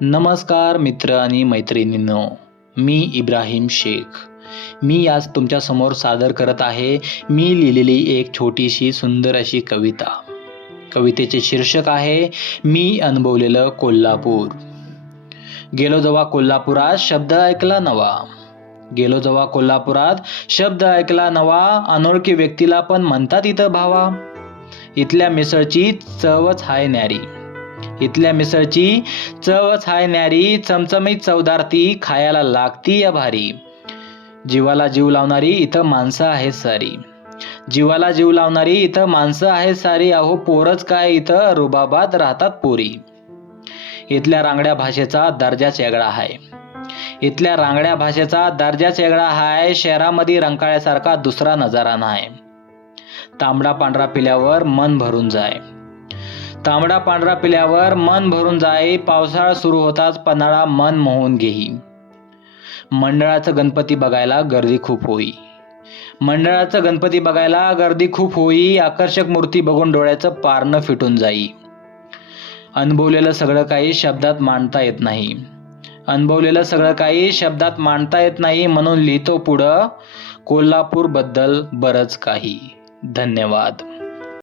नमस्कार मित्र आणि मैत्रिणींनो, मी इब्राहिम शेख. मी आज तुमच्यासमोर सादर करत आहे मी लिहिलेली एक छोटीशी सुंदर अशी कविता. कवितेचे शीर्षक आहे मी अनुभवलेलं कोल्हापूर. गेलो जेव्हा कोल्हापुरात शब्द ऐकला नवा. गेलो जेव्हा कोल्हापुरात शब्द ऐकला नवा. अनोळखी व्यक्तीला पण म्हणतात इथं भावा. इथल्या मिसळची चवच हाय न्यारी. इथल्या मिसळची चवच हाय न्यारी. चमचमीत चवदार ती खायला लागती या भारी. जीवाला जीव लावणारी इथं माणसं आहेत सारी. जीवाला जीव लावणारी इथं माणसं आहेत सारी. अहो पोरच काय इथं रुबाबात राहतात पोरी. इथल्या रांगड्या भाषेचा दर्जाच वेगळा आहे. इथल्या रांगड्या भाषेचा दर्जाच वेगळा आहे. शहरामध्ये रंकाळ्यासारखा दुसरा नजारा नाही. तांबडा पांढरा पिल्यावर मन भरून जाय. तांबडा पांढरा पिल्यावर मन भरून जाई. पावसाळा सुरू होताच पन्हाळा मन मोहून घेई. मंडळाचं गणपती बघायला गर्दी खूप होई. मंडळाचं गणपती बघायला गर्दी खूप होई. आकर्षक मूर्ती बघून डोळ्याचं पारणं फिटून जाई. अनुभवलेलं सगळं काही शब्दात मांडता येत नाही. अनुभवलेलं सगळं काही शब्दात मांडता येत नाही. म्हणून लिहितो पुढं कोल्हापूर बद्दल बरंच काही. धन्यवाद.